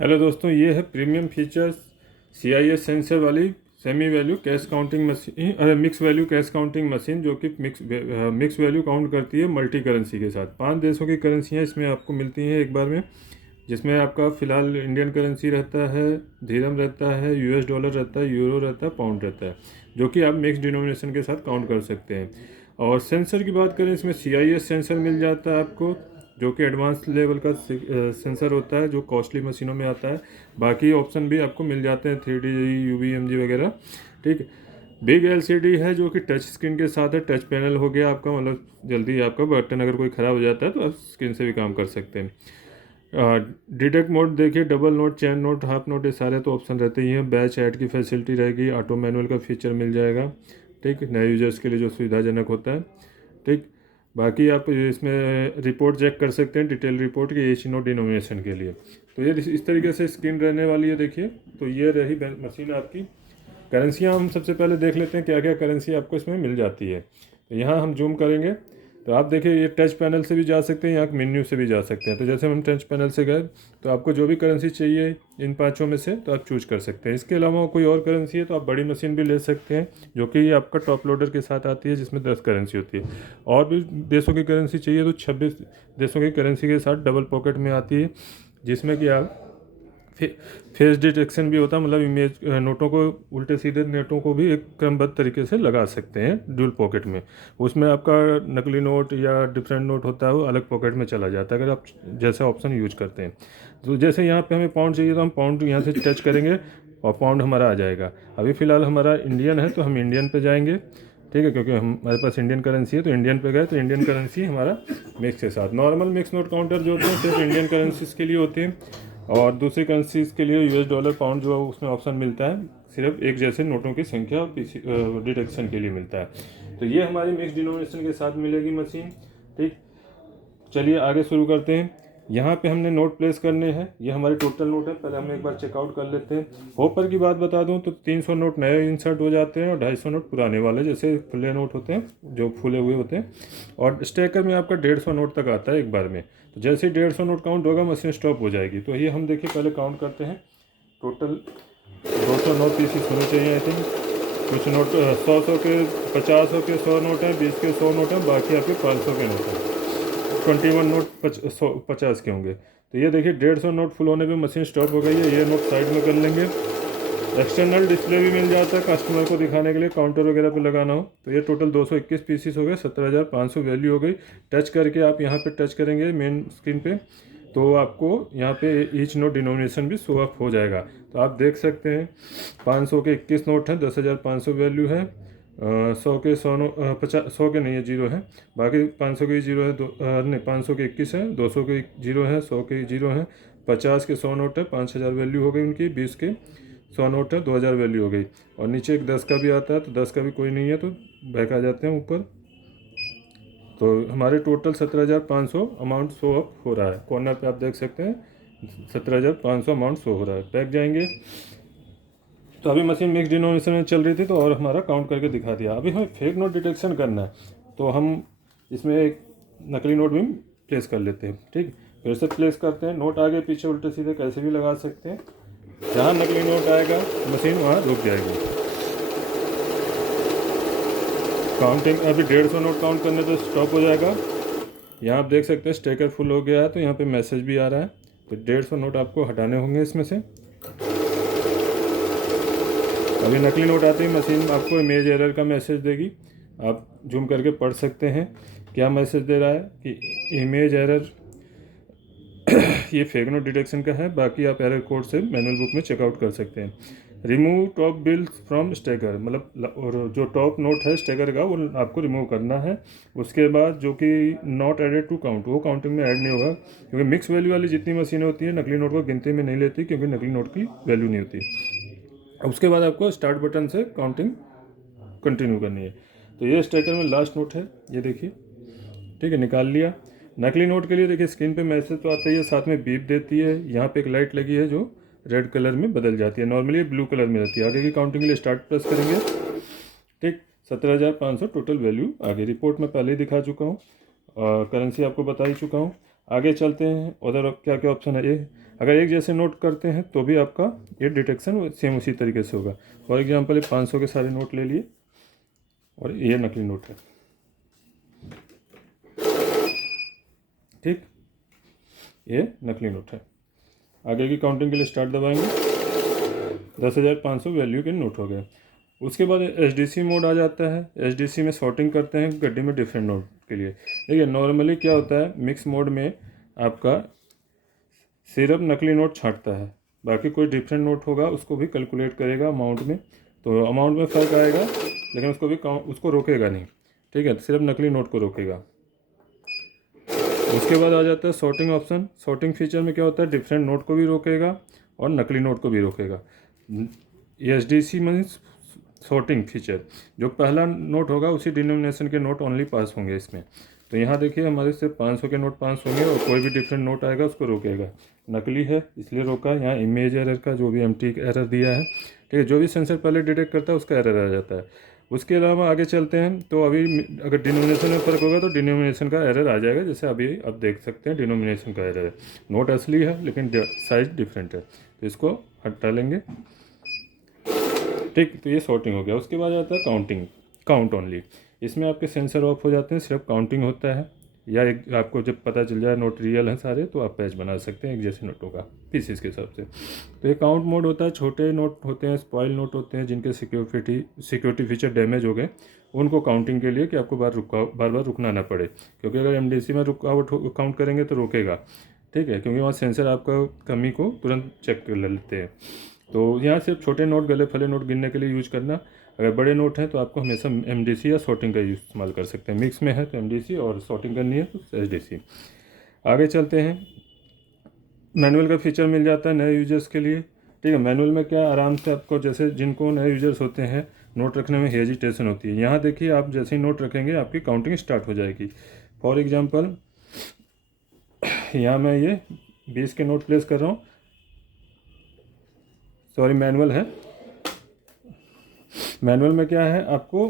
Hello दोस्तों, ये है प्रीमियम फीचर्स CIS सेंसर वाली semi value cash counting machine, mix value cash counting machine, जो कि मिक्स वैल्यू काउंट करती है मल्टी करेंसी के साथ। 5 देशों की करेंसियाँ इसमें आपको मिलती हैं एक बार में, जिसमें आपका फ़िलहाल इंडियन करेंसी रहता है, धीरम रहता है, US डॉलर रहता है, यूरो रहता है, पाउंड रहता है, जो कि आप मिक्स डिनोमिनेशन के साथ काउंट कर सकते हैं। और सेंसर की बात करें, इसमें CIS सेंसर मिल जाता है आपको, जो कि एडवांस लेवल का सेंसर होता है, जो कॉस्टली मशीनों में आता है। बाकी ऑप्शन भी आपको मिल जाते हैं, 3D UVMG वगैरह। ठीक, बिग LCD है जो कि टच स्क्रीन के साथ है। टच पैनल हो गया आपका, मतलब जल्दी आपका बटन अगर कोई ख़राब हो जाता है तो आप स्क्रीन से भी काम कर सकते हैं। डिटेक्ट मोड देखिए, डबल नोट, चैन नोट, हाफ नोट, ये सारे तो ऑप्शन रहते ही हैं। बैच ऐड की फैसिलिटी रहेगी, ऑटो मैनुअल का फीचर मिल जाएगा। ठीक, नए यूजर्स के लिए जो सुविधाजनक होता है। ठीक, बाकी आप इसमें रिपोर्ट चेक कर सकते हैं, डिटेल रिपोर्ट की एच नो डिनोमिनेशन के लिए। तो ये इस तरीके से स्क्रीन रहने वाली है। देखिए, तो ये रही मशीन आपकी। करेंसियाँ हम सबसे पहले देख लेते हैं क्या क्या करेंसी आपको इसमें मिल जाती है। तो यहाँ हम जूम करेंगे तो आप देखिए, ये टच पैनल से भी जा सकते हैं, यहाँ मेन्यू से भी जा सकते हैं। तो जैसे हम टच पैनल से गए तो आपको जो भी करेंसी चाहिए इन पांचों में से तो आप चूज कर सकते हैं। इसके अलावा कोई और करेंसी है तो आप बड़ी मशीन भी ले सकते हैं, जो कि आपका टॉप लोडर के साथ आती है, जिसमें 10 करेंसी होती है। और भी देशों की करेंसी चाहिए तो 26 देशों की करेंसी के साथ डबल पॉकेट में आती है, जिसमें कि आप फेस डिटेक्शन भी होता है, मतलब इमेज नोटों को, उल्टे सीधे नोटों को भी एक क्रमबद्ध तरीके से लगा सकते हैं ड्यूल पॉकेट में। उसमें आपका नकली नोट या डिफरेंट नोट होता है वो अलग पॉकेट में चला जाता है, अगर आप जैसे ऑप्शन यूज करते हैं। तो जैसे यहाँ पे हमें पाउंड चाहिए तो हम पाउंड यहाँ से टच करेंगे और पाउंड हमारा आ जाएगा। अभी फ़िलहाल हमारा इंडियन है तो हम इंडियन पे जाएंगे। ठीक है, क्योंकि हमारे पास इंडियन करेंसी है तो इंडियन पे गए तो इंडियन करेंसी हमारा मिक्स के साथ। नॉर्मल मिक्स नोट काउंटर जो होते हैं सिर्फ इंडियन करेंसीज के लिए होते हैं, और दूसरी करेंसीज के लिए US डॉलर, पाउंड जो उसमें ऑप्शन मिलता है, सिर्फ एक जैसे नोटों की संख्या और डिटेक्शन के लिए मिलता है। तो ये हमारी मिक्स डिनोमिनेशन के साथ मिलेगी मशीन। ठीक, चलिए आगे शुरू करते हैं। यहाँ पे हमने नोट प्लेस करने हैं, ये हमारे टोटल नोट है। पहले हम एक बार चेकआउट कर लेते हैं। होपर की बात बता दूं तो 300 नोट नए इंसर्ट हो जाते हैं और 250 नोट पुराने वाले, जैसे खुले नोट होते हैं जो फूले हुए होते हैं। और स्टेकर में आपका 150 नोट तक आता है एक बार में। तो जैसे ही 150 नोट काउंट होगा मशीन स्टॉप हो जाएगी। तो ये हम देखिए पहले काउंट करते हैं। टोटल 209 पीसीस होने चाहिए आई थिंक। कुछ नोट 100 के, 50 के 100 नोट हैं, 20 के 100 नोट हैं, बाकी आपके 500 के नोट हैं। 21 नोट 50 के होंगे। तो ये देखिए 150 नोट फुल होने पे मशीन स्टॉप हो गई है। ये नोट साइड में कर लेंगे। एक्सटर्नल डिस्प्ले भी मिल जाता है कस्टमर को दिखाने के लिए, काउंटर वगैरह पे लगाना हो। तो ये टोटल 221 पीसीस हो गए, 17,500 वैल्यू हो गई। टच करके आप यहाँ पे टच करेंगे मेन स्क्रीन पे तो आपको यहाँ पे ईच नोट डिनोमिनेशन भी शो अप हो जाएगा। तो आप देख सकते हैं 500 के 21 नोट हैं, 10,500 वैल्यू है। 100 के 100 नोट, 100 के नहीं है, जीरो है। बाकी 500 के जीरो है, नहीं 500 के 21 है, 200 के जीरो है, 100 के जीरो है, 50 के 100 नोट है, 5,000 वैल्यू हो गई उनकी। 20 के 100 नोट है, 2,000 वैल्यू हो गई। और नीचे एक 10 का भी आता है, तो 10 का भी कोई नहीं है तो बैक आ जाते हैं ऊपर। तो हमारे टोटल 17,500 अमाउंट शो अप हो रहा है। कॉर्नर पे आप देख सकते हैं 17,500 अमाउंट शो हो रहा है। बैक जाएंगे तो अभी मशीन मिक्स डिनोमिनेशन में चल रही थी तो और हमारा काउंट करके दिखा दिया। अभी हमें फेक नोट डिटेक्शन करना है तो हम इसमें एक नकली नोट भी प्लेस कर लेते हैं। ठीक, फिर से प्लेस करते हैं। नोट आगे पीछे उल्टे सीधे कैसे भी लगा सकते हैं। जहाँ नकली नोट आएगा मशीन वहाँ रुक जाएगी। काउंटिंग अभी 150 नोट काउंट करने पे स्टॉप हो जाएगा। यहाँ आप देख सकते हैं स्टेकर फुल हो गया है, तो यहाँ पे मैसेज भी आ रहा है। तो 150 नोट आपको हटाने होंगे इसमें से। अभी नकली नोट आते ही मशीन आपको इमेज एरर का मैसेज देगी। आप जूम करके पढ़ सकते हैं क्या मैसेज दे रहा है कि इमेज एरर ये फेक नोट डिटेक्शन का है। बाकी आप एरर कोड से मैनुअल बुक में चेकआउट कर सकते हैं। Remove top bills from Strecker, मतलब और जो टॉप नोट है स्टेकर का वो आपको रिमूव करना है। उसके बाद जो कि नॉट एडेड टू काउंट, वो काउंटिंग में ऐड नहीं होगा, क्योंकि मिक्स वैल्यू वाली जितनी मशीनें होती हैं नकली नोट को गिनती में नहीं लेती, क्योंकि नकली नोट की वैल्यू नहीं होती। उसके बाद आपको स्टार्ट बटन से काउंटिंग कंटिन्यू करनी है। तो ये स्टेकर में लास्ट नोट है, ये देखिए। ठीक है, निकाल लिया। नकली नोट के लिए देखिए स्क्रीन पे मैसेज तो आता ही है, साथ में बीप देती है। यहाँ पे एक लाइट लगी है जो रेड कलर में बदल जाती है, नॉर्मली ब्लू कलर में रहती है। आगे की काउंटिंग के लिए स्टार्ट प्रेस करेंगे। ठीक, 17,500 टोटल वैल्यू आगे। रिपोर्ट में पहले ही दिखा चुका हूँ, करेंसी आपको बता ही चुका हूँ। आगे चलते हैं, उधर क्या क्या ऑप्शन है। ये अगर एक जैसे नोट करते हैं तो भी आपका ये डिटेक्शन सेम उसी तरीके से होगा। फॉर एग्जांपल ये 500 के सारे नोट ले लिए और ये नकली नोट है, ठीक, ये नकली नोट है। आगे की काउंटिंग के लिए स्टार्ट दबाएंगे, 10,500 वैल्यू के नोट हो गए। उसके बाद एसडीसी मोड आ जाता है। एसडीसी में सॉर्टिंग करते हैं गड्डी में डिफरेंट नोट के लिए। देखिए नॉर्मली क्या होता है, मिक्स मोड में आपका सिर्फ नकली नोट छांटता है, बाकी कोई डिफरेंट नोट होगा उसको भी कैलकुलेट करेगा अमाउंट में, तो अमाउंट में फ़र्क आएगा लेकिन उसको रोकेगा नहीं, ठीक है, सिर्फ नकली नोट को रोकेगा। उसके बाद आ जाता है सॉर्टिंग ऑप्शन। सॉर्टिंग फीचर में क्या होता है, डिफरेंट नोट को भी रोकेगा और नकली नोट को भी रोकेगा। S D C means sorting feature, जो पहला नोट होगा उसी डिनोमिनेशन के नोट ओनली पास होंगे इसमें। तो यहाँ देखिए हमारे सिर्फ 500 के नोट पास होंगे और कोई भी डिफरेंट नोट आएगा उसको रोकेगा। नकली है इसलिए रोका। यहाँ इमेज एरर का जो भी एमटी एरर दिया है, ठीक है, जो भी सेंसर पहले डिटेक्ट करता है उसका एरर आ जाता है। उसके अलावा आगे चलते हैं तो अभी अगर डिनोमिनेशन में फ़र्क होगा तो डिनोमिनेशन का एरर आ जाएगा, जैसे अभी आप देख सकते हैं डिनोमिनेशन का एरर है। नोट असली है लेकिन साइज डिफरेंट है, तो इसको हटा लेंगे, ठीक। तो ये सॉर्टिंग हो गया। उसके बाद आता है काउंटिंग, काउंट ओनली। इसमें आपके सेंसर ऑफ हो जाते हैं, सिर्फ काउंटिंग होता है, या एक आपको जब पता चल जाए नोट रियल हैं सारे तो आप बैच बना सकते हैं एक जैसे नोटों का पीसीस के हिसाब से। तो ये काउंट मोड होता है। छोटे नोट होते हैं, स्पॉइल नोट होते हैं जिनके सिक्योरिटी फीचर डैमेज हो गए, उनको काउंटिंग के लिए कि आपको बार बार रुकना ना पड़े, क्योंकि अगर एमडीसी में रुकावट काउंट करेंगे तो रोकेगा, ठीक है, क्योंकि वहाँ सेंसर आपका कमी को तुरंत चेक कर लेते हैं। तो यहाँ सिर्फ छोटे नोट, गले फले नोट गिनने के लिए यूज करना। अगर बड़े नोट हैं तो आपको हमेशा एमडीसी या सॉर्टिंग का इस्तेमाल कर सकते हैं। मिक्स में है तो एमडीसी और सॉर्टिंग करनी है तो एसडीसी। आगे चलते हैं, मैनुअल का फीचर मिल जाता है नए यूजर्स के लिए, ठीक है। मैनुअल में क्या आराम से आपको, जैसे जिनको नए यूजर्स होते हैं नोट रखने में हेजिटेशन होती है, यहाँ देखिए आप जैसे ही नोट रखेंगे आपकी काउंटिंग स्टार्ट हो जाएगी। फॉर एग्जांपल यहाँ मैं ये 20 के नोट प्लेस कर रहा हूँ, सॉरी मैनुअल है। मैनुअल में क्या है, आपको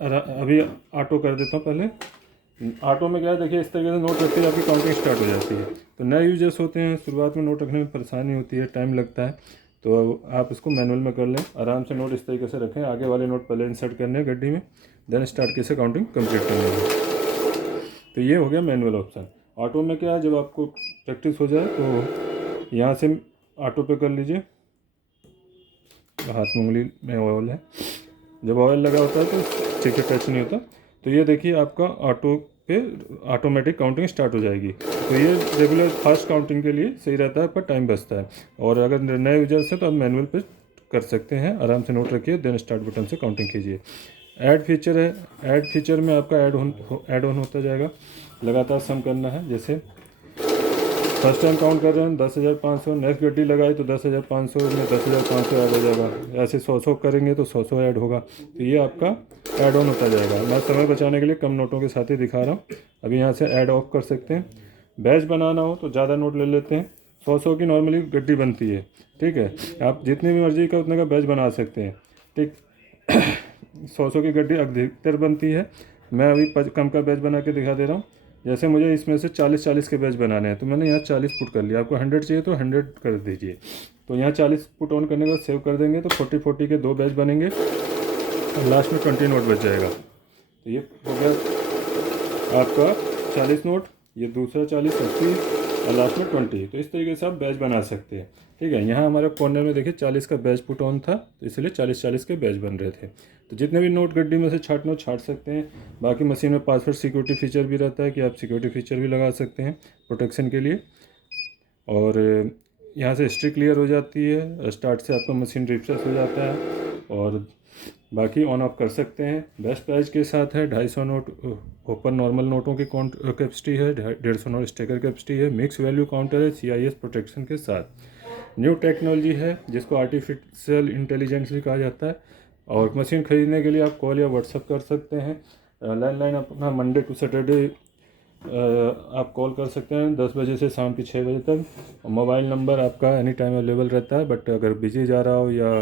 अभी ऑटो कर देता हूँ पहले। ऑटो में क्या है, देखिए इस तरीके से नोट रखते ही आपकी काउंटिंग स्टार्ट हो जाती है। तो नए यूजर्स होते हैं, शुरुआत में नोट रखने में परेशानी होती है, टाइम लगता है, तो आप इसको मैनुअल में कर लें। आराम से नोट इस तरीके से रखें, आगे वाले नोट पहले इंसर्ट करने हैं गड्डी में, देन स्टार्ट कैसे काउंटिंग कंप्लीट करनी है। तो ये हो गया मैनुअल ऑप्शन। ऑटो में क्या है, जब आपको प्रैक्टिस हो जाए तो यहाँ से ऑटो पे कर लीजिए, हाथ में उंगली में ऑयल है, जब ऑयल लगा होता है तो ठीक से टच नहीं होता। तो ये देखिए आपका ऑटो पे ऑटोमेटिक काउंटिंग स्टार्ट हो जाएगी। तो ये रेगुलर फास्ट काउंटिंग के लिए सही रहता है, आपका टाइम बचता है। और अगर नए यूजर्स हैं तो आप मैनुअल पे कर सकते हैं, आराम से नोट रखिए, देन स्टार्ट बटन से काउंटिंग कीजिए। ऐड फीचर है, ऐड फीचर में आपका ऐड ऑन होता जाएगा, लगातार सम करना है। जैसे फर्स्ट टाइम काउंट कर रहे हैं 10,500, नेक्स्ट गड्डी लगाई तो 10,500 में 10,500 ऐड हो जाएगा, ऐसे 100 करेंगे तो 100 ऐड होगा। तो ये आपका ऐड ऑन होता जाएगा। मैं समय बचाने के लिए कम नोटों के साथ ही दिखा रहा हूँ। अभी यहाँ से ऐड ऑफ कर सकते हैं। बैच बनाना हो तो ज़्यादा नोट ले लेते हैं, 100 की नॉर्मली गड्डी बनती है, ठीक है, आप जितनी भी मर्जी का उतने का बैच बना सकते हैं, ठीक। 100 की गड्डी अधिकतर बनती है। मैं अभी कम का बैच बना के दिखा दे रहा हूँ। जैसे मुझे इसमें से 40-40 के बैच बनाने हैं तो मैंने यहाँ 40 पुट कर लिया। आपको 100 चाहिए तो 100 कर दीजिए। तो यहाँ 40 पुट ऑन करने के बाद सेव कर देंगे तो 40-40 के 2 बैच बनेंगे और लास्ट में 20 नोट बच जाएगा। तो ये हो गया आपका 40 नोट, ये दूसरा 40, 80 और लास्ट में 20। तो इस तरीके से आप बैच बना सकते हैं, ठीक है। यहाँ हमारे कॉर्नर में देखिए 40 का बैच पुट ऑन था, तो इसलिए 40-40 के बैच बन रहे थे। तो जितने भी नोट गड्डी में से छाट सकते हैं। बाकी मशीन में पासवर्ड सिक्योरिटी फीचर भी रहता है कि आप सिक्योरिटी फीचर भी लगा सकते हैं प्रोटेक्शन के लिए। और यहाँ से हिस्ट्री क्लियर हो जाती है, स्टार्ट से आपका मशीन रिफ्रेश हो जाता है। और बाकी ऑन ऑफ कर सकते हैं। बेस्ट प्राइस के साथ है, 250 नोट ओपन नॉर्मल नोटों की कैपेसिटी है, 150 नोट स्टेकर कैपेसिटी है, मिक्स वैल्यू काउंटर है CIS प्रोटेक्शन के साथ। न्यू टेक्नोलॉजी है जिसको आर्टिफिशियल इंटेलिजेंस भी कहा जाता है। और मशीन खरीदने के लिए आप कॉल या व्हाट्सअप कर सकते हैं। लैंडलाइन अपना मंडे टू सैटरडे आप कॉल कर सकते हैं 10 बजे से शाम के 6 बजे तक। मोबाइल नंबर आपका एनी टाइम अवेलेबल रहता है, बट अगर बिजी जा रहा हो या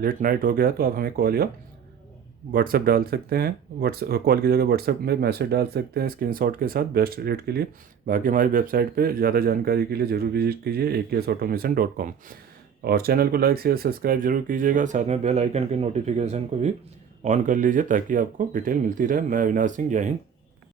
लेट नाइट हो गया तो आप हमें कॉल या व्हाट्सअप डाल सकते हैं, कॉल की जगह व्हाट्सअप में मैसेज डाल सकते हैं स्क्रीनशॉट के साथ बेस्ट रेट के लिए। बाकी हमारी वेबसाइट पे ज़्यादा जानकारी के लिए ज़रूर विजिट कीजिए aksautomation.com। और चैनल को लाइक शेयर सब्सक्राइब जरूर कीजिएगा, साथ में बेल आइकन के नोटिफिकेशन को भी ऑन कर लीजिए ताकि आपको डिटेल मिलती रहे। मैं अविनाश सिंह, जय हिंद।